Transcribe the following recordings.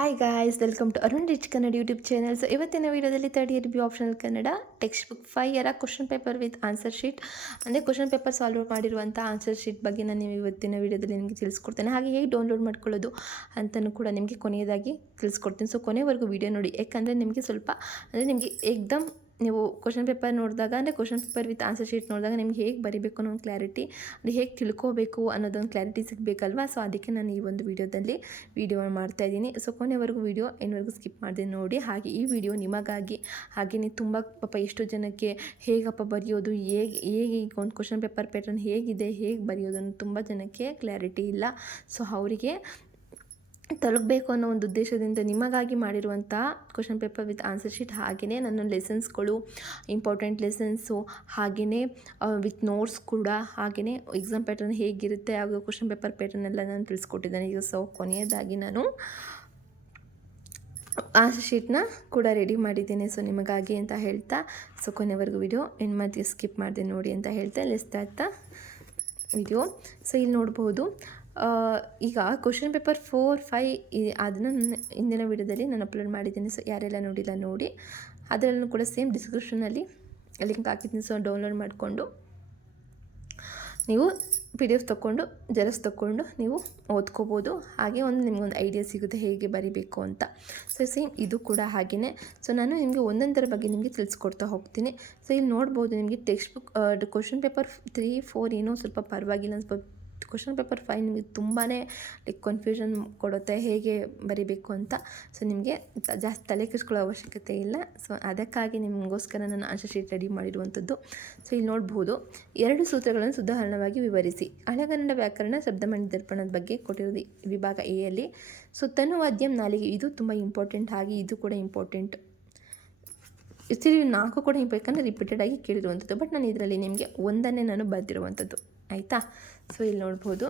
Hi guys, welcome to Arun rich Kannada YouTube channel. So ಇವತ್ತಿನ ವೀಡಿಯೋದಲ್ಲಿ third year B optional Kannada text book 5 year question paper with answer sheet ಅಂದರೆ question paper solve ಮಾಡಿರುವಂಥ answer sheet ಬಗ್ಗೆ ನಾನು ಇವತ್ತಿನ ವೀಡಿಯೋದಲ್ಲಿ ನಿಮಗೆ ತಿಳಿಸ್ಕೊಡ್ತೇನೆ. ಹಾಗೆ ಹೇಗೆ ಡೌನ್ಲೋಡ್ ಮಾಡ್ಕೊಳ್ಳೋದು ಅಂತಲೂ ಕೂಡ ನಿಮಗೆ ಕೊನೆಯದಾಗಿ ತಿಳಿಸ್ಕೊಡ್ತೀನಿ. ಸೊ ಕೊನೆವರೆಗೂ ವೀಡಿಯೋ ನೋಡಿ, ಯಾಕಂದರೆ ನಿಮಗೆ ಸ್ವಲ್ಪ ಅಂದರೆ ನಿಮಗೆ ಏಕ್ದಮ್ ನೀವು ಕ್ವಶನ್ ಪೇಪರ್ ನೋಡಿದಾಗ ಅಂದರೆ question paper with answer sheet ನೋಡಿದಾಗ ನಿಮ್ಗೆ ಹೇಗೆ ಬರೀಬೇಕು ಅನ್ನೋ ಒಂದು ಕ್ಲಾರಿಟಿ, ಅಂದರೆ ಹೇಗೆ ತಿಳ್ಕೋಬೇಕು ಅನ್ನೋದೊಂದು ಕ್ಲಾರಿಟಿ ಸಿಗಬೇಕಲ್ವಾ. ಸೊ ಅದಕ್ಕೆ ನಾನು ಈ ಒಂದು ವೀಡಿಯೋದಲ್ಲಿ ಮಾಡ್ತಾಯಿದ್ದೀನಿ. ಸೊ ಕೊನೆವರೆಗೂ ವೀಡಿಯೋ ಏನ್ವರೆಗೂ ಸ್ಕಿಪ್ ಮಾಡಿದೆ ನೋಡಿ. ಹಾಗೆ ಈ ವಿಡಿಯೋ ನಿಮಗಾಗಿ, ಹಾಗೆಯೇ ತುಂಬ ಪಾಪ ಎಷ್ಟು ಜನಕ್ಕೆ ಹೇಗಪ್ಪ ಬರೆಯೋದು, ಹೇಗೆ ಈಗ ಒಂದು ಕ್ವಶನ್ ಪೇಪರ್ ಪ್ಯಾಟರ್ನ್ ಹೇಗಿದೆ, ಹೇಗೆ ಬರೆಯೋದನ್ನು ತುಂಬ ಜನಕ್ಕೆ ಕ್ಲಾರಿಟಿ ಇಲ್ಲ. ಸೊ ಅವರಿಗೆ ತಲುಪಬೇಕು ಅನ್ನೋ ಒಂದು ಉದ್ದೇಶದಿಂದ ನಿಮಗಾಗಿ ಮಾಡಿರುವಂಥ question paper with answer sheet, ಹಾಗೆಯೇ ನನ್ನ ಲೆಸನ್ಸ್ಗಳು, ಇಂಪಾರ್ಟೆಂಟ್ ಲೆಸನ್ಸು, ಹಾಗೆಯೇ ವಿತ್ ನೋಟ್ಸ್ ಕೂಡ, ಹಾಗೆಯೇ ಎಕ್ಸಾಮ್ ಪ್ಯಾಟರ್ನ್ ಹೇಗಿರುತ್ತೆ, ಹಾಗೂ ಕ್ವಶನ್ ಪೇಪರ್ ಪ್ಯಾಟರ್ನ್ ಎಲ್ಲ ನಾನು ತಿಳಿಸ್ಕೊಟ್ಟಿದ್ದೇನೆ. ಈಗ ಸೊ ಕೊನೆಯದಾಗಿ ನಾನು ಆನ್ಸರ್ ಶೀಟ್ನ ಕೂಡ ರೆಡಿ ಮಾಡಿದ್ದೀನಿ. ಸೊ ನಿಮಗಾಗಿ ಅಂತ ಹೇಳ್ತಾ, ಸೊ ಕೊನೆವರೆಗೂ ವಿಡಿಯೋ ಎಂಡ್ ಮಾಡಿ ಸ್ಕಿಪ್ ಮಾಡಿದೆ ನೋಡಿ ಅಂತ ಹೇಳ್ತಾ ಲೆಸ್ತಾ ವಿಡಿಯೋ. ಸೊ ಇಲ್ಲಿ ನೋಡ್ಬೋದು, ಈಗ ಕ್ವಶನ್ ಪೇಪರ್ 4, 5 ಅದನ್ನು ಹಿಂದಿನ ವಿಡಿಯೋದಲ್ಲಿ ನಾನು ಅಪ್ಲೋಡ್ ಮಾಡಿದ್ದೀನಿ. ಸೊ ಯಾರೆಲ್ಲ ನೋಡಿಲ್ಲ ನೋಡಿ, ಅದರಲ್ಲೂ ಕೂಡ ಸೇಮ್ ಡಿಸ್ಕ್ರಿಪ್ಷನಲ್ಲಿ ಲಿಂಕ್ ಹಾಕಿದ್ದೀನಿ. ಸೊ ಡೌನ್ಲೋಡ್ ಮಾಡಿಕೊಂಡು ನೀವು PDF ತೊಗೊಂಡು ಜೆರಾಕ್ಸ್ ತೊಗೊಂಡು ನೀವು ಓದ್ಕೋಬೋದು. ಹಾಗೆ ನಿಮಗೊಂದು ಐಡಿಯಾ ಸಿಗುತ್ತೆ ಹೇಗೆ ಬರೀಬೇಕು ಅಂತ. ಸೊ ಸೇಮ್ ಇದು ಕೂಡ ಹಾಗೆಯೇ. ಸೊ ನಾನು ನಿಮಗೆ ಒಂದೊಂದರ ಬಗ್ಗೆ ನಿಮಗೆ ತಿಳಿಸ್ಕೊಡ್ತಾ ಹೋಗ್ತೀನಿ. ಸೊ ಇಲ್ಲಿ ನೋಡ್ಬೋದು, ನಿಮಗೆ ಟೆಕ್ಸ್ಟ್ ಬುಕ್ ಕ್ವಶನ್ ಪೇಪರ್ 3, 4 ಏನೋ ಸ್ವಲ್ಪ ಪರವಾಗಿಲ್ಲ ಅನ್ಸ್ಬೋದು. ಕ್ವಶನ್ ಪೇಪರ್ 5 ನಿಮಗೆ ತುಂಬಾ ಕನ್ಫ್ಯೂಷನ್ ಕೊಡುತ್ತೆ ಹೇಗೆ ಬರೀಬೇಕು ಅಂತ. ಸೊ ನಿಮಗೆ ಜಾಸ್ತಿ ತಲೆ ಕೆಡಿಸ್ಕೊಳ್ಳೋ ಅವಶ್ಯಕತೆ ಇಲ್ಲ. ಸೊ ಅದಕ್ಕಾಗಿ ನಿಮಗೋಸ್ಕರ ನಾನು ಆನ್ಸರ್ ಶೀಟ್ ರೆಡಿ ಮಾಡಿರುವಂಥದ್ದು. ಸೊ ಇಲ್ಲಿ ನೋಡ್ಬೋದು, 2 ಸೂತ್ರಗಳನ್ನು ಸುಧಾರಣವಾಗಿ ವಿವರಿಸಿ. ಹಳೆಗನ್ನಡ ವ್ಯಾಕರಣ ಶಬ್ದಮಣಿ ದರ್ಪಣದ ಬಗ್ಗೆ ಕೊಟ್ಟಿರೋದು ವಿಭಾಗ ಎಯಲ್ಲಿ. ಸೊ ತನುವಾದ್ಯಂ ನಾಲಿಗೆ, ಇದು ತುಂಬ ಇಂಪಾರ್ಟೆಂಟ್. ಹಾಗೆ ಇದು ಕೂಡ ಇಂಪಾರ್ಟೆಂಟ್. ಇಷ್ಟು 4 ಕೂಡ ಬೇಕಂದರೆ ರಿಪೀಟೆಡ್ ಆಗಿ ಕೇಳಿರುವಂಥದ್ದು. ಬಟ್ ನಾನು ಇದರಲ್ಲಿ ನಿಮಗೆ ಒಂದನ್ನೇ ನಾನು ಬರೆದಿರುವಂಥದ್ದು, ಆಯಿತಾ. ಸೊ ಇಲ್ಲಿ ನೋಡ್ಬೋದು,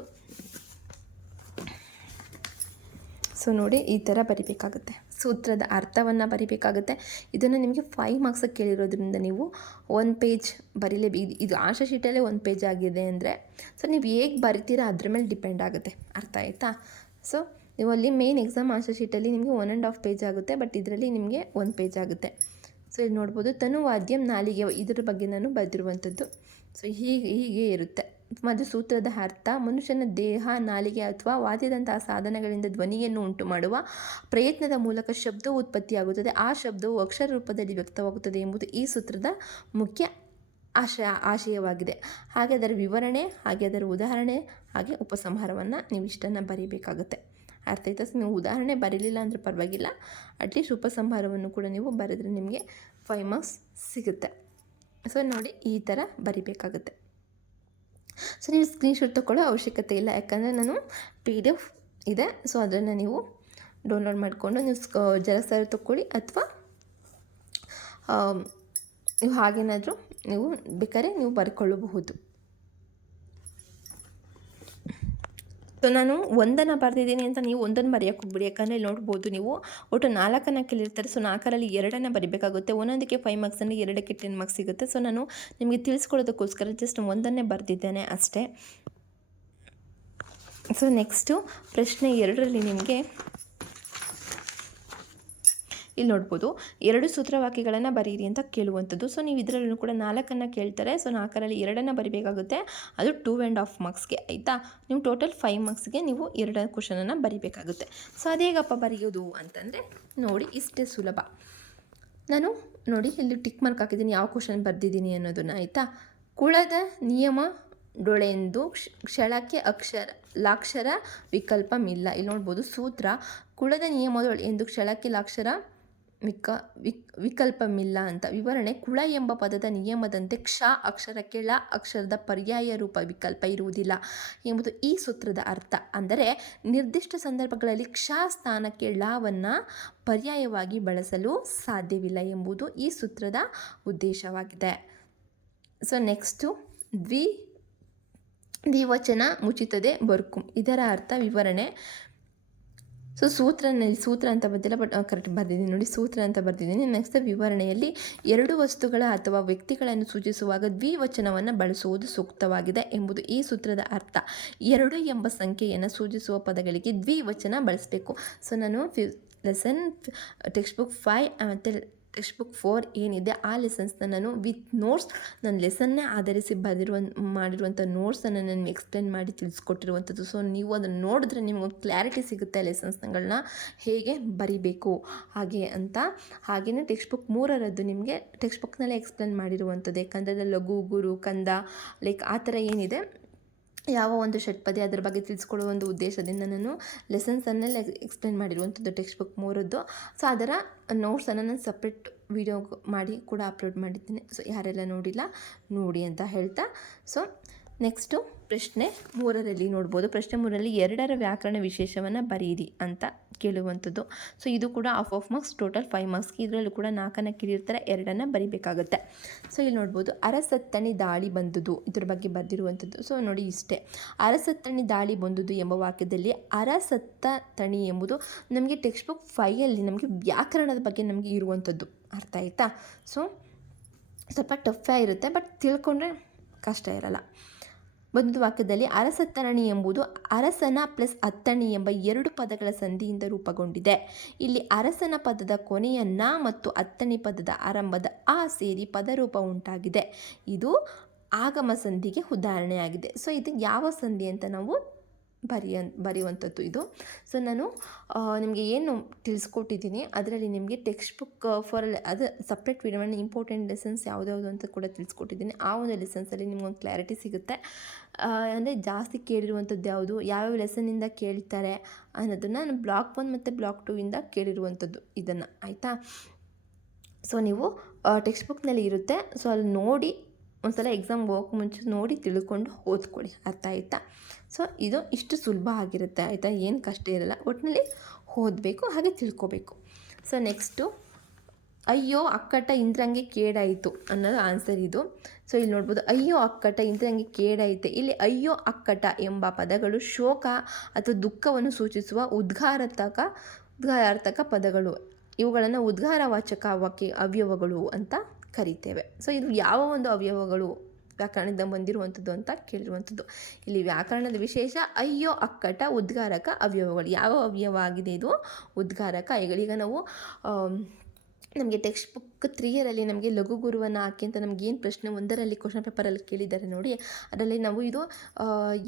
ಸೊ ನೋಡಿ ಈ ಥರ ಬರಿಬೇಕಾಗುತ್ತೆ. ಸೂತ್ರದ ಅರ್ಥವನ್ನು ಬರಿಬೇಕಾಗುತ್ತೆ. ಇದನ್ನು ನಿಮಗೆ 5 ಮಾರ್ಕ್ಸಿಗೆ ಕೇಳಿರೋದ್ರಿಂದ ನೀವು 1 ಪೇಜ್ ಬರೀಲೇಬೇಕು. ಇದು ಆನ್ಸರ್ ಶೀಟಲ್ಲೇ 1 ಪೇಜ್ ಆಗಿದೆ ಅಂದರೆ, ಸೊ ನೀವು ಹೇಗೆ ಬರಿತೀರಾ ಅದ್ರ ಮೇಲೆ ಡಿಪೆಂಡ್ ಆಗುತ್ತೆ, ಅರ್ಥ ಆಯಿತಾ. ಸೊ ನೀವು ಅಲ್ಲಿ ಮೇನ್ ಎಕ್ಸಾಮ್ ಆನ್ಸರ್ ಶೀಟಲ್ಲಿ ನಿಮಗೆ 1.5 ಪೇಜ್ ಆಗುತ್ತೆ, ಬಟ್ ಇದರಲ್ಲಿ ನಿಮಗೆ 1 ಪೇಜ್ ಆಗುತ್ತೆ. ಸೊ ಇಲ್ಲಿ ನೋಡ್ಬೋದು, ತನುವಾದ್ಯಂ ನಾಲಿಗೆ, ಇದರ ಬಗ್ಗೆ ನಾನು ಬರೆದಿರುವಂಥದ್ದು. ಸೊ ಹೀಗೆ ಇರುತ್ತೆ. ಮತ್ತು ಸೂತ್ರದ ಅರ್ಥ, ಮನುಷ್ಯನ ದೇಹ, ನಾಲಿಗೆ ಅಥವಾ ವಾದ್ಯದಂತಹ ಸಾಧನಗಳಿಂದ ಧ್ವನಿಯನ್ನು ಉಂಟು ಮಾಡುವ ಪ್ರಯತ್ನದ ಮೂಲಕ ಶಬ್ದವು ಉತ್ಪತ್ತಿಯಾಗುತ್ತದೆ. ಆ ಶಬ್ದವು ಅಕ್ಷರ ರೂಪದಲ್ಲಿ ವ್ಯಕ್ತವಾಗುತ್ತದೆ ಎಂಬುದು ಈ ಸೂತ್ರದ ಮುಖ್ಯ ಆಶಯವಾಗಿದೆ. ಹಾಗೆ ಅದರ ವಿವರಣೆ, ಹಾಗೆ ಅದರ ಉದಾಹರಣೆ, ಹಾಗೆ ಉಪಸಂಹಾರವನ್ನು ನೀವು ಇಷ್ಟನ್ನು ಬರೀಬೇಕಾಗುತ್ತೆ, ಅರ್ಥ ಆಯ್ತಾ. ನೀವು ಉದಾಹರಣೆ ಬರೀಲಿಲ್ಲ ಅಂದರೆ ಪರವಾಗಿಲ್ಲ, ಅಟ್ಲೀಸ್ಟ್ ಉಪಸಂಹಾರವನ್ನು ಕೂಡ ನೀವು ಬರೆದ್ರೆ ನಿಮಗೆ 5 ಮಾರ್ಕ್ಸ್ ಸಿಗುತ್ತೆ. ಸೊ ನೋಡಿ ಈ ಥರ ಬರಿಬೇಕಾಗುತ್ತೆ. ಸೊ ನೀವು ಸ್ಕ್ರೀನ್ಶಾಟ್ ತೊಗೊಳ್ಳೋ ಅವಶ್ಯಕತೆ ಇಲ್ಲ, ಯಾಕಂದರೆ ನಾನು PDF ಇದೆ. ಸೊ ಅದನ್ನು ನೀವು ಡೌನ್ಲೋಡ್ ಮಾಡಿಕೊಂಡು ನೀವು ಜೆರಾಕ್ಸ್ ತೊಗೊಳ್ಳಿ, ಅಥವಾ ನೀವು ಹಾಗೇನಾದರೂ ನೀವು ಬೇಕಾದ್ರೆ ನೀವು ಬರ್ಕೊಳ್ಳಬಹುದು. ಸೊ ನಾನು ಒಂದನ್ನು ಬರೆದಿದ್ದೀನಿ ಅಂತ ನೀವು ಒಂದನ್ನು ಬರೆಯೋಕ್ಕೆ ಹೋಗ್ಬಿಡಿ, ಯಾಕಂದರೆ ನೋಡ್ಬೋದು ನೀವು ಒಟ್ಟು 4 ಕೇಳಿರ್ತಾರೆ. ಸೊ 4ರಲ್ಲಿ 2 ಬರೀಬೇಕಾಗುತ್ತೆ. ಒಂದೊಂದಕ್ಕೆ 5 ಮಾರ್ಕ್ಸ್ ಅಂದರೆ 2ಕ್ಕೆ 10 ಮಾರ್ಕ್ಸ್ ಸಿಗುತ್ತೆ. ಸೊ ನಾನು ನಿಮಗೆ ತಿಳಿಸ್ಕೊಳ್ಳೋದಕ್ಕೋಸ್ಕರ ಜಸ್ಟ್ ಒಂದನ್ನೇ ಬರೆದಿದ್ದೇನೆ ಅಷ್ಟೇ. ಸೊ ನೆಕ್ಸ್ಟು ಪ್ರಶ್ನೆ 2ರಲ್ಲಿ ನಿಮಗೆ ಇಲ್ಲಿ ನೋಡ್ಬೋದು, 2 ಸೂತ್ರವಾಕ್ಯಗಳನ್ನು ಬರೀರಿ ಅಂತ ಕೇಳುವಂಥದ್ದು. ಸೊ ನೀವು ಇದರಲ್ಲೂ ಕೂಡ 4 ಕೇಳ್ತಾರೆ. ಸೊ 4ರಲ್ಲಿ 2 ಬರೀಬೇಕಾಗುತ್ತೆ, ಅದು 2.5 ಮಾರ್ಕ್ಸ್ಗೆ, ಆಯಿತಾ. ನೀವು ಟೋಟಲ್ 5 ಮಾರ್ಕ್ಸ್ಗೆ ನೀವು 2 ಕ್ವಶನನ್ನು ಬರೀಬೇಕಾಗುತ್ತೆ. ಸೊ ಅದೇಗಪ್ಪ ಬರೆಯೋದು ಅಂತಂದರೆ ನೋಡಿ, ಇಷ್ಟೇ ಸುಲಭ. ನಾನು ನೋಡಿ ಇಲ್ಲಿ ಟಿಕ್ ಮಾರ್ಕ್ ಹಾಕಿದ್ದೀನಿ, ಯಾವ ಕ್ವಶನ್ ಬರೆದಿದ್ದೀನಿ ಅನ್ನೋದನ್ನು, ಆಯಿತಾ. ಕುಳದ ನಿಯಮ ಡೊಳೆಂದು ಕ್ಷಳಕ್ಕೆ ಲಾಕ್ಷರ ವಿಕಲ್ಪ ಮಿಲ್ಲ. ಇಲ್ಲಿ ನೋಡ್ಬೋದು ಸೂತ್ರ, ಕುಳದ ನಿಯಮದೊಳೆ ಎಂದು ಕ್ಷಳಕ್ಕೆ ಲಾಕ್ಷರ ವಿಕಲ್ಪ ಮಿಲ್ಲ ಅಂತ. ವಿವರಣೆ, ಕುಳ ಎಂಬ ಪದದ ನಿಯಮದಂತೆ ಕ್ಷ ಅಕ್ಷರಕ್ಕೆ ಳ ಅಕ್ಷರದ ಪರ್ಯಾಯ ರೂಪ ವಿಕಲ್ಪ ಇರುವುದಿಲ್ಲ ಎಂಬುದು ಈ ಸೂತ್ರದ ಅರ್ಥ. ಅಂದರೆ ನಿರ್ದಿಷ್ಟ ಸಂದರ್ಭಗಳಲ್ಲಿ ಕ್ಷ ಸ್ಥಾನಕ್ಕೆ ಳವನ್ನು ಪರ್ಯಾಯವಾಗಿ ಬಳಸಲು ಸಾಧ್ಯವಿಲ್ಲ ಎಂಬುದು ಈ ಸೂತ್ರದ ಉದ್ದೇಶವಾಗಿದೆ. ಸೊ ನೆಕ್ಸ್ಟು ದ್ವಿವಚನ ಮುಚಿತದೆ ಬರ್ಕುಂ, ಇದರ ಅರ್ಥ ವಿವರಣೆ. ಸೊ ಸೂತ್ರ ಅಂತ ಬರ್ತಿಲ್ಲ, ಬಟ್ ಕರೆಕ್ಟ್ ಬರ್ದಿದ್ದೀನಿ ನೋಡಿ, ಸೂತ್ರ ಅಂತ ಬರ್ದಿದ್ದೀನಿ. ನೆಕ್ಸ್ಟ್ ವಿವರಣೆಯಲ್ಲಿ 2 ವಸ್ತುಗಳ ಅಥವಾ ವ್ಯಕ್ತಿಗಳನ್ನು ಸೂಚಿಸುವಾಗ ದ್ವಿವಚನವನ್ನು ಬಳಸುವುದು ಸೂಕ್ತವಾಗಿದೆ ಎಂಬುದು ಈ ಸೂತ್ರದ ಅರ್ಥ. 2 ಎಂಬ ಸಂಖ್ಯೆಯನ್ನು ಸೂಚಿಸುವ ಪದಗಳಿಗೆ ದ್ವಿವಚನ ಬಳಸಬೇಕು. ಸೊ ನಾನು ಲೆಸನ್ ಟೆಕ್ಸ್ಟ್ ಬುಕ್ 5 ಮತ್ತು ಟೆಕ್ಸ್ಟ್ ಬುಕ್ 4 ಏನಿದೆ ಆ ಲೆಸನ್ಸ್ನ ನಾನು ವಿತ್ ನೋಟ್ಸ್ ನನ್ನ ಲೆಸನ್ನೇ ಆಧರಿಸಿ ಮಾಡಿರುವಂಥ ನೋಟ್ಸನ್ನು ನಾನು ಎಕ್ಸ್ಪ್ಲೇನ್ ಮಾಡಿ ತಿಳಿಸ್ಕೊಟ್ಟಿರುವಂಥದ್ದು. ಸೊ ನೀವು ಅದನ್ನು ನೋಡಿದ್ರೆ ನಿಮಗೊಂದು ಕ್ಲಾರಿಟಿ ಸಿಗುತ್ತೆ ಲೆಸನ್ಸ್ಗಳನ್ನ ಹೇಗೆ ಬರಿಬೇಕು ಹಾಗೆ ಅಂತ. ಹಾಗೆಯೇ ಟೆಕ್ಸ್ಟ್ ಬುಕ್ 3ರದ್ದು ನಿಮಗೆ ಟೆಕ್ಸ್ಟ್ ಬುಕ್ನಲ್ಲೇ ಎಕ್ಸ್ಪ್ಲೇನ್ ಮಾಡಿರುವಂಥದ್ದು. ಯಾಕಂದರೆ ಲಘು ಗುರು ಕಂದ ಲೈಕ್ ಆ ಥರ ಏನಿದೆ ಯಾವ ಒಂದು ಷಟ್ಪದಿ ಅದರ ಬಗ್ಗೆ ತಿಳಿಸ್ಕೊಡುವ ಒಂದು ಉದ್ದೇಶದಿಂದ ನಾನು ಲೆಸನ್ಸನ್ನೆಲ್ಲ ಎಕ್ಸ್ಪ್ಲೇನ್ ಮಾಡಿರುವಂಥದ್ದು ಟೆಕ್ಸ್ಟ್ ಬುಕ್ 3ರದ್ದು. ಸೊ ಅದರ ನೋಟ್ಸನ್ನು ನಾನು ಸಪ್ರೇಟ್ ವಿಡಿಯೋ ಮಾಡಿ ಕೂಡ ಅಪ್ಲೋಡ್ ಮಾಡಿದ್ದೀನಿ. ಸೊ ಯಾರೆಲ್ಲ ನೋಡಿಲ್ಲ ನೋಡಿ ಅಂತ ಹೇಳ್ತಾ, ಸೊ ನೆಕ್ಸ್ಟು ಪ್ರಶ್ನೆ 3ರಲ್ಲಿ ನೋಡ್ಬೋದು. ಪ್ರಶ್ನೆ 3ರಲ್ಲಿ 2ರ ವ್ಯಾಕರಣ ವಿಶೇಷವನ್ನು ಬರೀರಿ ಅಂತ ಕೇಳುವಂಥದ್ದು. ಸೊ ಇದು ಕೂಡ ಆಫ್ ಮಾರ್ಕ್ಸ್, ಟೋಟಲ್ 5 ಮಾರ್ಕ್ಸ್ಗೆ. ಇದರಲ್ಲೂ ಕೂಡ 4 ಕೇಳಿರ್ತಾರೆ, 2 ಬರಿಬೇಕಾಗುತ್ತೆ. ಸೊ ಇಲ್ಲಿ ನೋಡ್ಬೋದು, ಅರಸತ್ತಣಿ ದಾಳಿ ಬಂದುದು ಇದ್ರ ಬಗ್ಗೆ ಬರೆದಿರುವಂಥದ್ದು. ಸೊ ನೋಡಿ ಇಷ್ಟೇ, ಅರಸತ್ತಣಿ ದಾಳಿ ಬಂದುದು ಎಂಬ ವಾಕ್ಯದಲ್ಲಿ ಅರಸತ್ತ ತಣಿ ಎಂಬುದು ನಮಗೆ ಟೆಕ್ಸ್ಟ್ ಬುಕ್ 5ಯಲ್ಲಿ ನಮಗೆ ವ್ಯಾಕರಣದ ಬಗ್ಗೆ ನಮಗೆ ಇರುವಂಥದ್ದು. ಅರ್ಥ ಆಯಿತಾ? ಸೊ ಸ್ವಲ್ಪ ಟಫೇ ಇರುತ್ತೆ, ಬಟ್ ತಿಳ್ಕೊಂಡ್ರೆ ಕಷ್ಟ ಇರಲ್ಲ. ಒಂದು ವಾಕ್ಯದಲ್ಲಿ ಅರಸತ್ತಣಿ ಎಂಬುದು ಅರಸನ ಪ್ಲಸ್ ಅತ್ತಣಿ ಎಂಬ 2 ಪದಗಳ ಸಂಧಿಯಿಂದ ರೂಪುಗೊಂಡಿದೆ. ಇಲ್ಲಿ ಅರಸನ ಪದದ ಕೊನೆಯ ನ ಮತ್ತು ಅತ್ತಣಿ ಪದದ ಆರಂಭದ ಆ ಸೇರಿ ಪದರೂಪ ಉಂಟಾಗಿದೆ. ಇದು ಆಗಮ ಸಂಧಿಗೆ ಉದಾಹರಣೆಯಾಗಿದೆ. ಸೊ ಇದು ಯಾವ ಸಂಧಿ ಅಂತ ನಾವು ಬರೆಯುವಂಥದ್ದು ಇದು. ಸೊ ನಾನು ನಿಮಗೆ ಏನು ತಿಳಿಸ್ಕೊಟ್ಟಿದ್ದೀನಿ ಅದರಲ್ಲಿ ನಿಮಗೆ ಟೆಕ್ಸ್ಟ್ ಬುಕ್ ಫಾರ್ ಅದು ಸಪ್ರೇಟ್ ವಿಡಿಯೋವನ್ನು ಇಂಪಾರ್ಟೆಂಟ್ ಲೆಸನ್ಸ್ ಯಾವುದ್ಯಾವುದು ಅಂತ ಕೂಡ ತಿಳಿಸ್ಕೊಟ್ಟಿದ್ದೀನಿ. ಆ ಒಂದು ಲೆಸನ್ಸಲ್ಲಿ ನಿಮ್ಗೊಂದು ಕ್ಲಾರಿಟಿ ಸಿಗುತ್ತೆ. ಅಂದರೆ ಜಾಸ್ತಿ ಕೇಳಿರುವಂಥದ್ದು ಯಾವುದು, ಯಾವ್ಯಾವ ಲೆಸನ್ನಿಂದ ಕೇಳ್ತಾರೆ ಅನ್ನೋದನ್ನು ನಾನು ಬ್ಲಾಕ್ 1 ಮತ್ತು ಬ್ಲಾಕ್ 2ಇಂದ ಕೇಳಿರುವಂಥದ್ದು ಇದನ್ನು. ಆಯಿತಾ? ಸೊ ನೀವು ಟೆಕ್ಸ್ಟ್ ಬುಕ್ನಲ್ಲಿ ಇರುತ್ತೆ. ಸೊ ಅಲ್ಲಿ ನೋಡಿ ಒಂದ್ಸಲ ಎಕ್ಸಾಮ್ಗೆ ಹೋಗೋಕ್ಕೆ ಮುಂಚೆ ನೋಡಿ ತಿಳ್ಕೊಂಡು ಓದ್ಕೊಳ್ಳಿ. ಅರ್ಥ ಆಯಿತಾ? ಸೊ ಇದು ಇಷ್ಟು ಸುಲಭ ಆಗಿರುತ್ತೆ. ಆಯಿತಾ? ಏನು ಕಷ್ಟ ಇರಲ್ಲ, ಒಟ್ಟಿನಲ್ಲಿ ಓದಬೇಕು ಹಾಗೆ ತಿಳ್ಕೊಬೇಕು. ಸೊ ನೆಕ್ಸ್ಟು, ಅಯ್ಯೋ ಅಕ್ಕಟ ಇಂದ್ರಂಗೆ ಕೇಡಾಯಿತು ಅನ್ನೋದು ಆನ್ಸರ್ ಇದು. ಸೊ ಇಲ್ಲಿ ನೋಡ್ಬೋದು, ಅಯ್ಯೋ ಅಕ್ಕಟ ಇಂದ್ರಂಗೆ ಕೇಡಾಯಿತೆ. ಇಲ್ಲಿ ಅಯ್ಯೋ ಅಕ್ಕಟ ಎಂಬ ಪದಗಳು ಶೋಕ ಅಥವಾ ದುಃಖವನ್ನು ಸೂಚಿಸುವ ಉದ್ಗಾರಾರ್ಥಕ ಪದಗಳು. ಇವುಗಳನ್ನು ಉದ್ಗಾರವಾಚಕ ಅವ್ಯವಗಳು ಅಂತ ಕರಿತೇವೆ. ಸೊ ಇದು ಯಾವ ಒಂದು ಅವ್ಯವಗಳು ವ್ಯಾಕರಣದಿಂದ ಬಂದಿರುವಂಥದ್ದು ಅಂತ ಕೇಳಿರುವಂಥದ್ದು. ಇಲ್ಲಿ ವ್ಯಾಕರಣದ ವಿಶೇಷ ಅಯ್ಯೋ ಅಕ್ಕಟ ಉದ್ಗಾರಕ ಅವ್ಯವಗಳು. ಯಾವ ಅವ್ಯವ ಆಗಿದೆ ಇದು? ಉದ್ಗಾರಕ. ಈಗ ನಾವು ನಮಗೆ ಟೆಕ್ಸ್ಟ್ ಬುಕ್ 3ರಲ್ಲಿ ನಮಗೆ ಲಘು ಗುರುವನ್ನು ಹಾಕಿ ಅಂತ ನಮಗೇನು ಪ್ರಶ್ನೆ 1ರಲ್ಲಿ ಕ್ವಶನ್ ಪೇಪರಲ್ಲಿ ಕೇಳಿದ್ದಾರೆ ನೋಡಿ, ಅದರಲ್ಲಿ ನಾವು ಇದು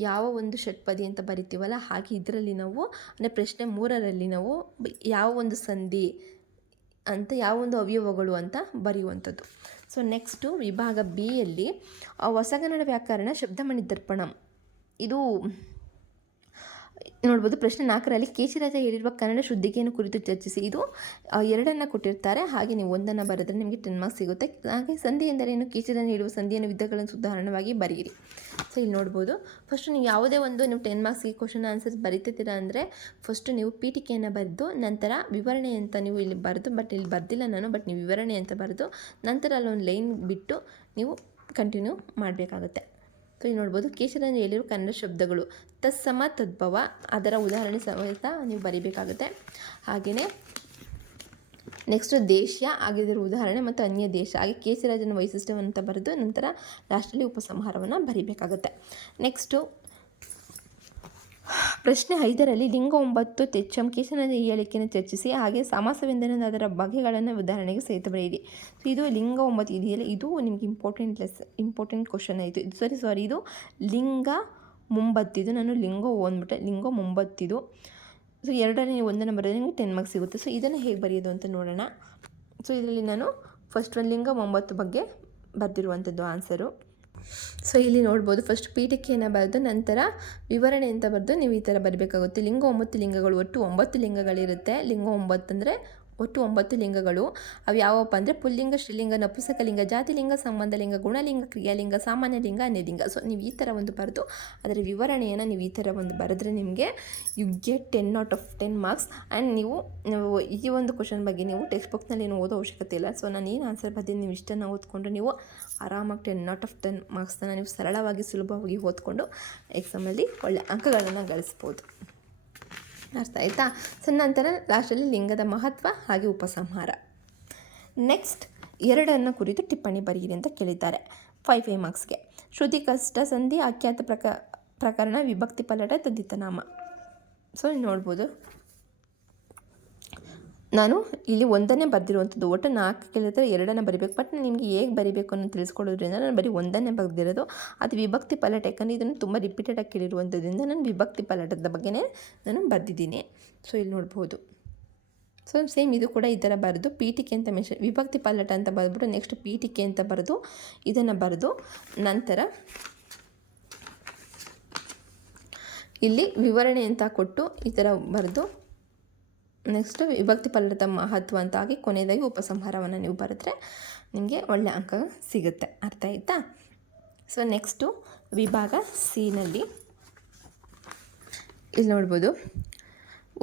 ಯಾವ ಒಂದು ಷಟ್ಪದಿ ಅಂತ ಬರಿತೀವಲ್ಲ, ಹಾಗೆ ಇದರಲ್ಲಿ ನಾವು ಅಂದರೆ ಪ್ರಶ್ನೆ 3ರಲ್ಲಿ ನಾವು ಯಾವ ಒಂದು ಸಂಧಿ ಅಂತ ಯಾವ ಒಂದು ಅವ್ಯವಗಳು ಅಂತ ಬರೆಯುವಂಥದ್ದು. ಸೊ ನೆಕ್ಸ್ಟು ವಿಭಾಗ ಬಿಯಲ್ಲಿ ಹೊಸಗನ್ನಡ ವ್ಯಾಕರಣ ಶಬ್ದಮಣಿ ದರ್ಪಣಂ. ಇದು ನೋಡ್ಬೋದು. ಪ್ರಶ್ನೆ 4ರಲ್ಲಿ ಕೇಶಿರಾಜ ಹೇಳಿರುವ ಕನ್ನಡ ಶುದ್ಧಿಕೆಯನ್ನು ಕುರಿತು ಚರ್ಚಿಸಿ. ಇದು 2 ಕೊಟ್ಟಿರ್ತಾರೆ, ಹಾಗೆ ನೀವು 1 ಬರೆದ್ರೆ ನಿಮಗೆ 10 ಮಾರ್ಕ್ಸ್ ಸಿಗುತ್ತೆ. ಹಾಗೆ ಸಂಧಿ ಎಂದರೇನು, ಕೇಶಿರಾಜ ಹೇಳುವ ಸಂಧಿಯನ್ನು ವಿಧಗಳನ್ನು ಉದಾಹರಣವಾಗಿ ಬರೆಯಿರಿ. ಸೊ ಇಲ್ಲಿ ನೋಡ್ಬೋದು, ಫಸ್ಟು ನೀವು ಯಾವುದೇ ಒಂದು ನೀವು 10 ಮಾರ್ಕ್ಸ್ಗೆ ಕ್ವಶನ್ ಆನ್ಸರ್ಸ್ ಬರೀತೀರಾ ಅಂದರೆ ಫಸ್ಟು ನೀವು ಪೀಠಿಕೆಯನ್ನು ಬರೆದು ನಂತರ ವಿವರಣೆ ಅಂತ ನೀವು ಇಲ್ಲಿ ಬರೆದು, ಬಟ್ ಇಲ್ಲಿ ಬರ್ದಿಲ್ಲ ನಾನು, ಬಟ್ ನೀವು ವಿವರಣೆ ಅಂತ ಬರೆದು ನಂತರ ಅಲ್ಲೊಂದು ಲೈನ್ ಬಿಟ್ಟು ನೀವು ಕಂಟಿನ್ಯೂ ಮಾಡಬೇಕಾಗುತ್ತೆ. ಸೊ ಇಲ್ಲಿ ನೋಡ್ಬೋದು, ಕೇಶಿರಾಜ ಹೇಳಿರುವ ಕನ್ನಡ ಶಬ್ದಗಳು ತತ್ಸಮ ತದ್ಭವ ಅದರ ಉದಾಹರಣೆ ಸಮೇತ ನೀವು ಬರೀಬೇಕಾಗುತ್ತೆ. ಹಾಗೆಯೇ ನೆಕ್ಸ್ಟು ದೇಶ ಆಗಿದ್ದರ ಉದಾಹರಣೆ ಮತ್ತು ಅನ್ಯ ದೇಶ, ಹಾಗೆ ಕೇಶಿರಾಜನ ವೈಶಿಷ್ಟ್ಯವಂತ ಬರೆದು ನಂತರ ಲಾಸ್ಟಲ್ಲಿ ಉಪಸಂಹಾರವನ್ನು ಬರೀಬೇಕಾಗುತ್ತೆ. ನೆಕ್ಸ್ಟು ಪ್ರಶ್ನೆ 5ರಲ್ಲಿ ಲಿಂಗ 9 ತೆಚ್ಚಂ ಕೇಶಿರಾಜನ ಈ ಹೇಳಿಕೆಯನ್ನು ಚರ್ಚಿಸಿ, ಹಾಗೆ ಸಮಾಸವೆಂದರೇನು ಅದರ ಬಗೆಗಳನ್ನು ಉದಾಹರಣೆಗೆ ಸಹಿತ ಬರೆಯಿರಿ. ಸೊ ಇದು ಲಿಂಗ 9 ಇದೆಯಲ್ಲ, ಇದು ನಿಮಗೆ ಇಂಪಾರ್ಟೆಂಟ್ ಕ್ವಶನ್ ಆಯಿತು. ಸಾರಿ ಇದು ಲಿಂಗ ಮುಂಬತ್ತಿದು. ನಾನು ಲಿಂಗ ಓದ್ಬಿಟ್ಟೆ, ಲಿಂಗ ಮುಂಬತ್ತಿದು. ಸೊ 2ರಲ್ಲಿ ನೀವು 1 ಬರೆದ್ರೆ ನಿಮಗೆ 10 ಮಾರ್ಕ್ಸ್ ಸಿಗುತ್ತೆ. ಸೊ ಇದನ್ನು ಹೇಗೆ ಬರೆಯೋದು ಅಂತ ನೋಡೋಣ. ಸೊ ಇದರಲ್ಲಿ ನಾನು ಫಸ್ಟ್ ಲಿಂಗ 9 ಬಗ್ಗೆ ಬರೆದಿರುವಂಥದ್ದು ಆನ್ಸರು. ಸೊ ಇಲ್ಲಿ ನೋಡ್ಬೋದು, ಫಸ್ಟ್ ಪೀಠಿಕೆಯನ್ನು ಬರೆದು ನಂತರ ವಿವರಣೆ ಅಂತ ಬರೆದು ನೀವು ಈ ಥರ ಬರಬೇಕಾಗುತ್ತೆ. ಲಿಂಗ 9 ಲಿಂಗಗಳು, ಒಟ್ಟು 9 ಲಿಂಗಗಳಿರುತ್ತೆ. ಲಿಂಗ 9 ಅಂದರೆ ಒಟ್ಟು 9 ಲಿಂಗಗಳು. ಅವು ಯಾವಪ್ಪ ಅಂದರೆ ಪುಲ್ಲಿಂಗ, ಶ್ರೀಲಿಂಗ, ನಪುಂಸಕಲಿಂಗ, ಜಾತಿಲಿಂಗ, ಸಂಬಂಧಲಿಂಗ, ಗುಣಲಿಂಗ, ಕ್ರಿಯಾಲಿಂಗ, ಸಾಮಾನ್ಯ ಲಿಂಗ, ಅನ್ಯಲಿಂಗ. ಸೊ ನೀವು ಈ ಥರ ಒಂದು ಬರೆದು ಅದರ ವಿವರಣೆಯನ್ನು ನೀವು ಈ ಥರ ಒಂದು ಬರೆದ್ರೆ ನಿಮಗೆ you get 10 out of 10 marks. And ನೀವು ಈ ಒಂದು ಕ್ವಶನ್ ಬಗ್ಗೆ ನೀವು ಟೆಕ್ಸ್ಟ್ ಬುಕ್ನಲ್ಲಿ ಏನು ಓದೋ ಅವಶ್ಯಕತೆ ಇಲ್ಲ. ಸೊ ನಾನು ಏನು ಆನ್ಸರ್ ಬರ್ತೀನಿ ನೀವು ಇಷ್ಟನ್ನು ಓದ್ಕೊಂಡ್ರೆ ನೀವು ಆರಾಮಾಗಿ 10 ಔಟ್ ಆಫ್ 10 ಮಾರ್ಕ್ಸನ್ನು ನೀವು ಸರಳವಾಗಿ ಸುಲಭವಾಗಿ ಓದ್ಕೊಂಡು ಎಕ್ಸಾಮಲ್ಲಿ ಒಳ್ಳೆ ಅಂಕಗಳನ್ನು ಗಳಿಸ್ಬೋದು. ಅರ್ಥ ಆಯಿತಾ? ಸೊ ನಂತರ ಲಾಸ್ಟಲ್ಲಿ ಲಿಂಗದ ಮಹತ್ವ ಹಾಗೆ ಉಪಸಂಹಾರ. ನೆಕ್ಸ್ಟ್ 2 ಕುರಿತು ಟಿಪ್ಪಣಿ ಬರೆಯಿರಿ ಅಂತ ಕೇಳಿದ್ದಾರೆ 5 ಮಾರ್ಕ್ಸ್ಗೆ. ಶ್ರುತಿ ಕಷ್ಟ ಸಂಧಿ, ಆಖ್ಯಾತ ಪ್ರಕರಣ, ವಿಭಕ್ತಿ ಪಲ್ಲಟ, ತದ್ದಿತನಾಮ. ಸೊ ನೋಡ್ಬೋದು, ನಾನು ಇಲ್ಲಿ ಒಂದನ್ನೇ ಬರೆದಿರುವಂಥದ್ದು. ಒಟ್ಟು 4 ಕೇಳಿದ್ರೆ 2 ಬರಿಬೇಕು. ಬಟ್ ನಿಮಗೆ ಹೇಗೆ ಬರಿಬೇಕು ಅನ್ನೋದು ತಿಳಿಸ್ಕೊಡೋದ್ರಿಂದ ನಾನು ಬರೀ ಒಂದನ್ನೇ ಬರೆದಿರೋದು. ಅದು ವಿಭಕ್ತಿ ಪಲ್ಲಟ, ಯಾಕಂದರೆ ಇದನ್ನು ತುಂಬ ರಿಪೀಟೆಡಾಗಿ ಕೇಳಿರುವಂಥದ್ರಿಂದ ನಾನು ವಿಭಕ್ತಿ ಪಲ್ಲಟದ ಬಗ್ಗೆನೇ ನಾನು ಬರೆದಿದ್ದೀನಿ. ಸೊ ಇಲ್ಲಿ ನೋಡ್ಬೋದು. ಸೊ ಸೇಮ್ ಇದು ಕೂಡ ಈ ಥರ ಬರೆದು ಪೀಠಿಕೆ ಅಂತ ವಿಭಕ್ತಿ ಪಲ್ಲಟ ಅಂತ ಬರೆದ್ಬಿಟ್ಟು ನೆಕ್ಸ್ಟ್ ಪೀಠಿಕೆ ಅಂತ ಬರೆದು ಇದನ್ನು ಬರೆದು ನಂತರ ಇಲ್ಲಿ ವಿವರಣೆ ಅಂತ ಕೊಟ್ಟು ಈ ಥರ ಬರೆದು ನೆಕ್ಸ್ಟ್ ವಿಭಕ್ತಿ ಪಲ್ಲಟದ ಮಹತ್ವ ಅಂತ ಆಗಿ ಕೊನೆಯದಾಗಿ ಉಪಸಂಹಾರವನ್ನು ನೀವು ಬರೆದ್ರೆ ನಿಮಗೆ ಒಳ್ಳೆ ಅಂಕ ಸಿಗುತ್ತೆ. ಅರ್ಥ ಆಯಿತಾ? ಸೊ ನೆಕ್ಸ್ಟು ವಿಭಾಗ ಸಿನಲ್ಲಿ ಇಲ್ಲಿ ನೋಡ್ಬೋದು.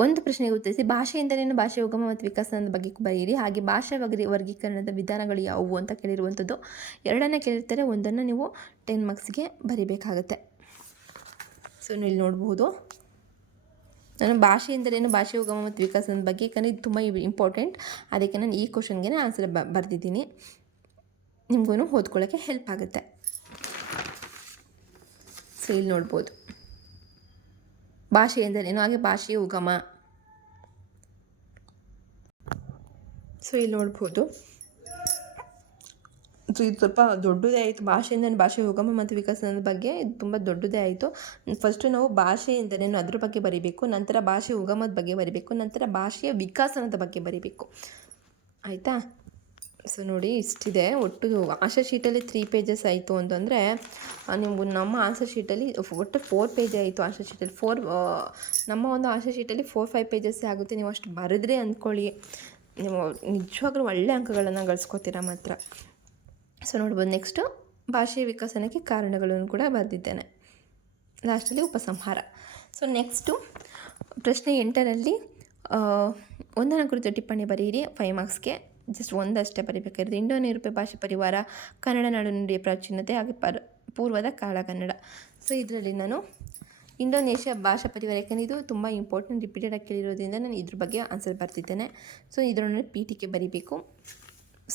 ಒಂದು ಪ್ರಶ್ನೆಗೆ ಉತ್ತರಿಸಿ. ಭಾಷೆ ಎಂದರೇನು, ಭಾಷೆ ಉಗಮ ಮತ್ತು ವಿಕಾಸನದ ಬಗ್ಗೆ ಬರೆಯಿರಿ. ಹಾಗೆ ಭಾಷಾ ವರ್ಗೀಕರಣದ ವಿಧಾನಗಳು ಯಾವುವು ಅಂತ ಕೇಳಿರುವಂಥದ್ದು. 2 ಕೇಳಿರ್ತಾರೆ, 1 ನೀವು 10 ಮಾರ್ಕ್ಸ್ಗೆ ಬರೀಬೇಕಾಗತ್ತೆ. ಸೊ ಇಲ್ಲಿ ನೋಡ್ಬೋದು. ನಾನು ಭಾಷೆ ಎಂದರೇನು, ಭಾಷೆ ಉಗಮ ಮತ್ತು ವಿಕಾಸನದ ಬಗ್ಗೆ, ಯಾಕಂದರೆ ಇದು ತುಂಬ ಇಂಪಾರ್ಟೆಂಟ್, ಅದಕ್ಕೆ ನಾನು ಈ ಕ್ವಶನ್ಗೆ ಆನ್ಸರ್ ಬರೆದಿದ್ದೀನಿ. ನಿಮಗೂ ಓದ್ಕೊಳ್ಳೋಕ್ಕೆ ಹೆಲ್ಪ್ ಆಗುತ್ತೆ. ಸೊ ಇಲ್ಲಿ ನೋಡ್ಬೋದು ಭಾಷೆ ಎಂದರೇನು, ಹಾಗೆ ಭಾಷೆಯ ಉಗಮ. ಸೊ ಇಲ್ಲಿ ನೋಡ್ಬೋದು. ಸೊ ಇದು ಸ್ವಲ್ಪ ದೊಡ್ಡದೇ ಆಯಿತು. ಭಾಷೆಯಿಂದ ಭಾಷೆ ಉಗಮ ಮತ್ತು ವಿಕಾಸನದ ಬಗ್ಗೆ ಇದು ತುಂಬ ದೊಡ್ಡದೇ ಆಯಿತು. ಫಸ್ಟು ನಾವು ಭಾಷೆ ಎಂದರೇನು ಅದ್ರ ಬಗ್ಗೆ ಬರಿಬೇಕು, ನಂತರ ಭಾಷೆ ಉಗಮದ ಬಗ್ಗೆ ಬರಿಬೇಕು, ನಂತರ ಭಾಷೆಯ ವಿಕಾಸನದ ಬಗ್ಗೆ ಬರಿಬೇಕು. ಆಯಿತಾ? ಸೊ ನೋಡಿ ಇಷ್ಟಿದೆ. ಒಟ್ಟು ಆನ್ಸರ್ ಶೀಟಲ್ಲಿ 3 ಪೇಜಸ್ ಆಯಿತು ಅಂತಂದರೆ ನೀವು ನಮ್ಮ ಆನ್ಸರ್ ಶೀಟಲ್ಲಿ ಒಟ್ಟು 4 ಪೇಜ್ ಆಯಿತು. ಆನ್ಸರ್ ಶೀಟಲ್ಲಿ ನಮ್ಮ ಒಂದು ಆನ್ಸರ್ ಶೀಟಲ್ಲಿ 4-5 ಪೇಜಸ್ಸೇ ಆಗುತ್ತೆ. ನೀವು ಅಷ್ಟು ಬರೆದ್ರೆ ಅಂದ್ಕೊಳ್ಳಿ, ನೀವು ನಿಜವಾಗ್ಲೂ ಒಳ್ಳೆ ಅಂಕಗಳನ್ನು ಗಳಿಸ್ಕೊತೀರ ಮಾತ್ರ. ಸೊ ನೋಡ್ಬೋದು. ನೆಕ್ಸ್ಟು ಭಾಷೆಯ ವಿಕಸನಕ್ಕೆ ಕಾರಣಗಳನ್ನು ಕೂಡ ಬರೆದಿದ್ದೇನೆ. ಲಾಸ್ಟಲ್ಲಿ ಉಪಸಂಹಾರ. ಸೊ ನೆಕ್ಸ್ಟು ಪ್ರಶ್ನೆ 8ರಲ್ಲಿ 1 ಕುರಿತು ಟಿಪ್ಪಣಿ ಬರೆಯಿರಿ. 5 ಮಾರ್ಕ್ಸ್ಗೆ ಜಸ್ಟ್ ಒಂದಷ್ಟೇ ಬರೀಬೇಕಾಗಿರೋದು. ಇಂಡೋ-ಯುರೋಪಿಯನ್ ಭಾಷೆ ಪರಿವಾರ, ಕನ್ನಡ ನಾಡು ನುಡಿಯ ಪ್ರಾಚೀನತೆ, ಹಾಗೆ ಪೂರ್ವದ ಕಾಳಗನ್ನಡ. ಸೊ ಇದರಲ್ಲಿ ನಾನು ಇಂಡೋನೇಷ್ಯಾ ಭಾಷಾ ಪರಿವಾರ, ಯಾಕಂದರೆ ಇದು ತುಂಬ ಇಂಪಾರ್ಟೆಂಟ್, ರಿಪೀಟೆಡಾಗಿ ಕೇಳಿರೋದ್ರಿಂದ ನಾನು ಇದ್ರ ಬಗ್ಗೆ ಆನ್ಸರ್ ಬರ್ತಿದ್ದೇನೆ. ಸೊ ಇದರಲ್ಲಿ ಪೀಠಿಕೆ ಬರೀಬೇಕು.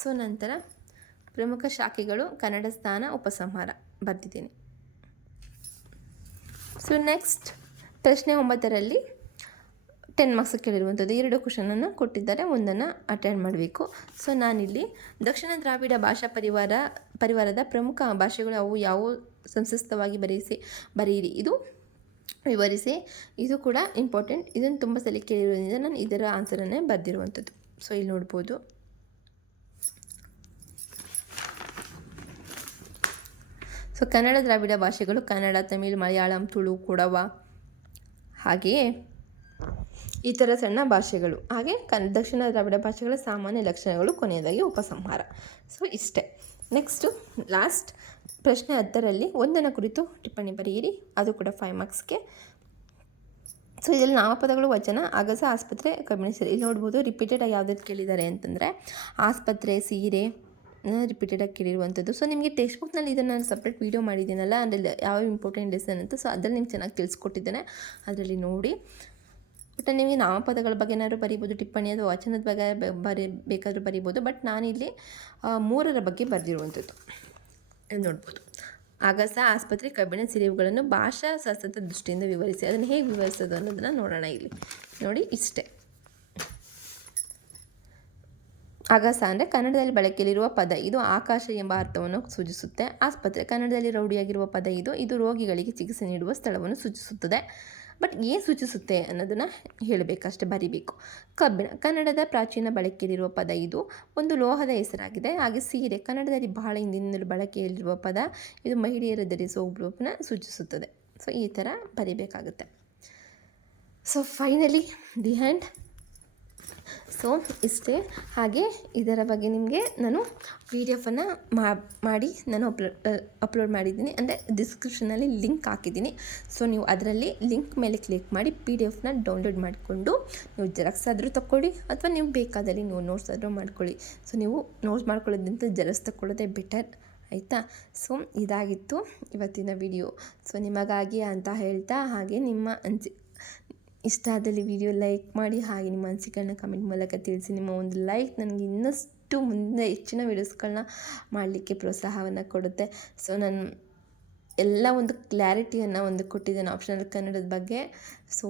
ಸೊ ನಂತರ ಪ್ರಮುಖ ಶಾಖೆಗಳು, ಕನ್ನಡ ಸ್ಥಾನ, ಉಪಸಂಹಾರ ಬರ್ತಿದ್ದೀನಿ. ಸೊ ನೆಕ್ಸ್ಟ್ ಪ್ರಶ್ನೆ 9ರಲ್ಲಿ 10 ಮಾರ್ಕ್ಸ್ ಕೇಳಿರುವಂಥದ್ದು. 2 ಕ್ವಶನನ್ನು ಕೊಟ್ಟಿದ್ದಾರೆ, 1 ಅಟೆಂಡ್ ಮಾಡಬೇಕು. ಸೊ ನಾನಿಲ್ಲಿ ದಕ್ಷಿಣ ದ್ರಾವಿಡ ಭಾಷಾ ಪರಿವಾರದ ಪ್ರಮುಖ ಭಾಷೆಗಳು ಅವು ಯಾವುವು ಸಂಕ್ಷಿಪ್ತವಾಗಿ ಬರೆಯಿರಿ. ಇದು ವಿವರಿಸಿ. ಇದು ಕೂಡ ಇಂಪಾರ್ಟೆಂಟ್. ಇದನ್ನು ತುಂಬ ಸಲ ಕೇಳಿರೋದ್ರಿಂದ ನಾನು ಇದರ ಆನ್ಸರನ್ನೇ ಬರೆದಿರುವಂಥದ್ದು. ಸೊ ಇಲ್ಲಿ ನೋಡ್ಬೋದು. ಸೊ ಕನ್ನಡ ದ್ರಾವಿಡ ಭಾಷೆಗಳು ಕನ್ನಡ, ತಮಿಳು, ಮಲಯಾಳಂ, ತುಳು, ಕೊಡವ, ಹಾಗೆಯೇ ಇತರ ಸಣ್ಣ ಭಾಷೆಗಳು, ಹಾಗೆ ದಕ್ಷಿಣ ದ್ರಾವಿಡ ಭಾಷೆಗಳ ಸಾಮಾನ್ಯ ಲಕ್ಷಣಗಳು, ಕೊನೆಯದಾಗಿ ಉಪಸಂಹಾರ. ಸೊ ಇಷ್ಟೇ. ನೆಕ್ಸ್ಟು ಲಾಸ್ಟ್ ಪ್ರಶ್ನೆ 10ರಲ್ಲಿ 1 ಕುರಿತು ಟಿಪ್ಪಣಿ ಬರೆಯಿರಿ. ಅದು ಕೂಡ 5 ಮಾರ್ಕ್ಸ್ಗೆ. ಸೊ ಇದರಲ್ಲಿ ನಾಮಪದಗಳು, ವಚನ, ಅಗಸ, ಆಸ್ಪತ್ರೆ, ಕಬ್ಬಿಣಿಸರಿ. ಇಲ್ಲಿ ನೋಡ್ಬೋದು ರಿಪೀಟೆಡಾಗಿ ಯಾವುದಾದ್ರು ಕೇಳಿದ್ದಾರೆ ಅಂತಂದರೆ ಆಸ್ಪತ್ರೆ, ಸೀರೆ ರಿಪೀಟೆಡಾಗಿ ಕೇಳಿರುವಂಥದ್ದು. ಸೊ ನಿಮಗೆ ಟೆಕ್ಸ್ಟ್ ಬುಕ್ನಲ್ಲಿ ಇದನ್ನು ನಾನು ಸಪ್ರೇಟ್ ವೀಡಿಯೋ ಮಾಡಿದ್ದೀನಲ್ಲ, ಅದರಲ್ಲಿ ಯಾವ ಇಂಪಾರ್ಟೆಂಟ್ ಲೆಸನ್ ಅಂತ. ಸೊ ಅದರಲ್ಲಿ ನಿಮ್ಗೆ ಚೆನ್ನಾಗಿ ತಿಳಿಸ್ಕೊಟ್ಟಿದ್ದೇನೆ, ಅದರಲ್ಲಿ ನೋಡಿ. ಬಟ್ ನಿಮಗೆ ನಾಮಪದಗಳ ಬಗ್ಗೆ ಏನಾದ್ರು ಬರೀಬೋದು, ಟಿಪ್ಪಣಿ ಅಥವಾ ವಚನದ ಬಗ್ಗೆ ಬೇಕಾದರೂ ಬರೀಬೋದು. ಬಟ್ ನಾನಿಲ್ಲಿ 3ರ ಬಗ್ಗೆ ಬರೆದಿರುವಂಥದ್ದು ನೋಡ್ಬೋದು. ಅಗಸ, ಆಸ್ಪತ್ರೆ, ಕಬ್ಬಿಣ, ಸಿರಿವುಗಳನ್ನು ಭಾಷಾ ಶಾಸ್ತ್ರದ ದೃಷ್ಟಿಯಿಂದ ವಿವರಿಸಿ. ಅದನ್ನು ಹೇಗೆ ವಿವರಿಸೋದು ಅನ್ನೋದನ್ನು ನೋಡೋಣ. ಇಲ್ಲಿ ನೋಡಿ ಇಷ್ಟೇ. ಅಗಸ ಅಂದರೆ ಕನ್ನಡದಲ್ಲಿ ಬಳಕೆಯಲ್ಲಿರುವ ಪದ, ಇದು ಆಕಾಶ ಎಂಬ ಅರ್ಥವನ್ನು ಸೂಚಿಸುತ್ತೆ. ಆಸ್ಪತ್ರೆ ಕನ್ನಡದಲ್ಲಿ ರೂಢಿಯಾಗಿರುವ ಪದ, ಇದು ರೋಗಿಗಳಿಗೆ ಚಿಕಿತ್ಸೆ ನೀಡುವ ಸ್ಥಳವನ್ನು ಸೂಚಿಸುತ್ತದೆ. ಬಟ್ ಏನು ಸೂಚಿಸುತ್ತೆ ಅನ್ನೋದನ್ನು ಹೇಳಬೇಕಷ್ಟೇ, ಬರಿಬೇಕು. ಕಬ್ಬಿಣ ಕನ್ನಡದ ಪ್ರಾಚೀನ ಬಳಕೆಯಲ್ಲಿರುವ ಪದ, ಇದು ಒಂದು ಲೋಹದ ಹೆಸರಾಗಿದೆ. ಹಾಗೆ ಸೀರೆ ಕನ್ನಡದಲ್ಲಿ ಬಹಳ ಹಿಂದಿನಿಂದಲೂ ಬಳಕೆಯಲ್ಲಿರುವ ಪದ, ಇದು ಮಹಿಳೆಯರು ಧರಿಸುವ ಉಡುಪನ್ನ ಸೂಚಿಸುತ್ತದೆ. ಸೊ ಈ ಥರ ಬರಿಬೇಕಾಗುತ್ತೆ. So finally the hand. So ಇಷ್ಟೇ. ಹಾಗೆ ಇದರ ಬಗ್ಗೆ ನಿಮಗೆ ನಾನು PDF-ಅನ್ನು ಮಾಡಿ ನಾನು ಅಪ್ಲೋಡ್ ಮಾಡಿದ್ದೀನಿ, ಅಂದರೆ ಡಿಸ್ಕ್ರಿಪ್ಷನಲ್ಲಿ ಲಿಂಕ್ ಹಾಕಿದ್ದೀನಿ. ಸೊ ನೀವು ಅದರಲ್ಲಿ ಲಿಂಕ್ ಮೇಲೆ ಕ್ಲಿಕ್ ಮಾಡಿ PDF-ನ ಡೌನ್ಲೋಡ್ ಮಾಡಿಕೊಂಡು ನೀವು ಜೆರಾಕ್ಸ್ ಆದರೂ ತಗೊಳ್ಳಿ, ಅಥವಾ ನೀವು ಬೇಕಾದಲ್ಲಿ ನೀವು ನೋಟ್ಸ್ ಆದರೂ ಮಾಡ್ಕೊಳ್ಳಿ. ಸೊ ನೀವು ನೋಟ್ಸ್ ಮಾಡ್ಕೊಳ್ಳೋದ್ರಿಂದ ಜೆರಾಕ್ಸ್ ತಗೊಳ್ಳೋದೇ ಬೆಟರ್, ಆಯಿತಾ? ಸೊ ಇದಾಗಿತ್ತು ಇವತ್ತಿನ ವಿಡಿಯೋ. ಸೊ ನಿಮಗಾಗಿ ಅಂತ ಹೇಳ್ತಾ, ಹಾಗೆ ನಿಮ್ಮ ಇಷ್ಟ ಆದಲ್ಲಿ ವಿಡಿಯೋ ಲೈಕ್ ಮಾಡಿ, ಹಾಗೆ ನಿಮ್ಮ ಅನಿಸಿಕೆಗಳನ್ನ ಕಮೆಂಟ್ ಮೂಲಕ ತಿಳಿಸಿ. ನಿಮ್ಮ ಒಂದು ಲೈಕ್ ನನಗೆ ಇನ್ನಷ್ಟು ಮುಂದೆ ಹೆಚ್ಚಿನ ವೀಡಿಯೋಸ್ಗಳನ್ನ ಮಾಡಲಿಕ್ಕೆ ಪ್ರೋತ್ಸಾಹವನ್ನು ಕೊಡುತ್ತೆ. ಸೊ ನಾನು ಎಲ್ಲ ಒಂದು ಕ್ಲಾರಿಟಿಯನ್ನು ಒಂದು ಕೊಟ್ಟಿದ್ದೇನೆ ಆಪ್ಷನಲ್ ಕನ್ನಡದ ಬಗ್ಗೆ. ಸೊ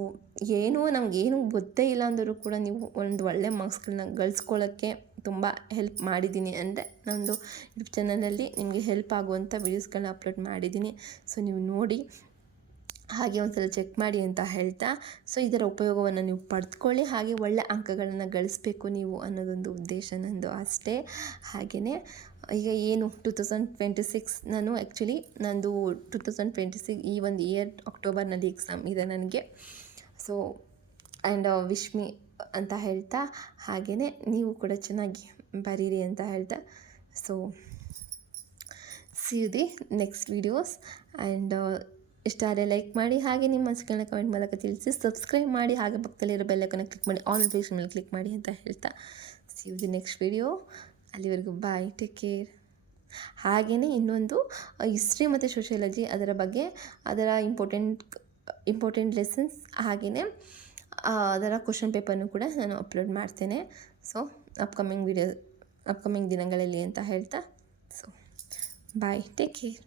ನಮಗೇನು ಗೊತ್ತೇ ಇಲ್ಲ ಅಂದರೂ ಕೂಡ ನೀವು ಒಂದು ಒಳ್ಳೆ ಮಾರ್ಕ್ಸ್ಗಳನ್ನ ಗಳಿಸ್ಕೊಳ್ಳೋಕ್ಕೆ ತುಂಬ ಹೆಲ್ಪ್ ಮಾಡಿದ್ದೀನಿ. ಅಂದರೆ ನನ್ನದು ಯೂಟ್ಯೂಬ್ ಚಾನಲಲ್ಲಿ ನಿಮಗೆ ಹೆಲ್ಪ್ ಆಗುವಂಥ ವೀಡಿಯೋಸ್ಗಳನ್ನ ಅಪ್ಲೋಡ್ ಮಾಡಿದ್ದೀನಿ. ಸೊ ನೀವು ನೋಡಿ ಹಾಗೆ ಒಂದ್ಸಲ ಚೆಕ್ ಮಾಡಿ ಅಂತ ಹೇಳ್ತಾ, ಸೊ ಇದರ ಉಪಯೋಗವನ್ನು ನೀವು ಪಡೆದುಕೊಳ್ಳಿ, ಹಾಗೆ ಒಳ್ಳೆ ಅಂಕಗಳನ್ನು ಗಳಿಸಬೇಕು ನೀವು ಅನ್ನೋದೊಂದು ಉದ್ದೇಶ ನಂದು ಅಷ್ಟೇ. ಹಾಗೆಯೇ ಈಗ ಏನು 2026 ನಾನು ಆ್ಯಕ್ಚುಲಿ ನಂದು 2026 ಈ ಒಂದು ಇಯರ್ ಅಕ್ಟೋಬರ್ನಲ್ಲಿ ಎಕ್ಸಾಮ್ ಇದೆ ನನಗೆ. ಸೊ ಆ್ಯಂಡ್ ವಿಶ್ ಮೀ ಅಂತ ಹೇಳ್ತಾ, ಹಾಗೆಯೇ ನೀವು ಕೂಡ ಚೆನ್ನಾಗಿ ಬರೀರಿ ಅಂತ ಹೇಳ್ತಾ, so see you the next videos. And ಇಷ್ಟ ಆದರೆ ಲೈಕ್ ಮಾಡಿ, ಹಾಗೆ ನಿಮ್ಮ ಮನಸ್ಸುಗಳನ್ನ ಕಮೆಂಟ್ ಮೂಲಕ ತಿಳಿಸಿ, ಸಬ್ಸ್ಕ್ರೈಬ್ ಮಾಡಿ, ಹಾಗೆ ಪಕ್ಕದಲ್ಲಿರೋ ಬೆಲ್ಲೈಕನ್ನ ಕ್ಲಿಕ್ ಮಾಡಿ, ಆಲ್ ನೋಟಿಫಿಕೇಷನ್ ಮೇಲೆ ಕ್ಲಿಕ್ ಮಾಡಿ ಅಂತ ಹೇಳ್ತಾ, see you the next video. ಅಲ್ಲಿವರೆಗೂ ಬಾಯ್, ಟೇಕ್ ಕೇರ್. ಹಾಗೆಯೇ ಇನ್ನೊಂದು ಹಿಸ್ಟ್ರಿ ಮತ್ತು ಸೋಷಿಯಾಲಜಿ ಅದರ ಬಗ್ಗೆ, ಅದರ ಇಂಪಾರ್ಟೆಂಟ್ ಲೆಸನ್ಸ್, ಹಾಗೆಯೇ ಅದರ ಕ್ವಶನ್ ಪೇಪರ್ನೂ ಕೂಡ ನಾನು ಅಪ್ಲೋಡ್ ಮಾಡ್ತೇನೆ. ಸೊ ಅಪ್ಕಮಿಂಗ್ ದಿನಗಳಲ್ಲಿ ಅಂತ ಹೇಳ್ತಾ, ಸೊ ಬಾಯ್, ಟೇಕ್ ಕೇರ್.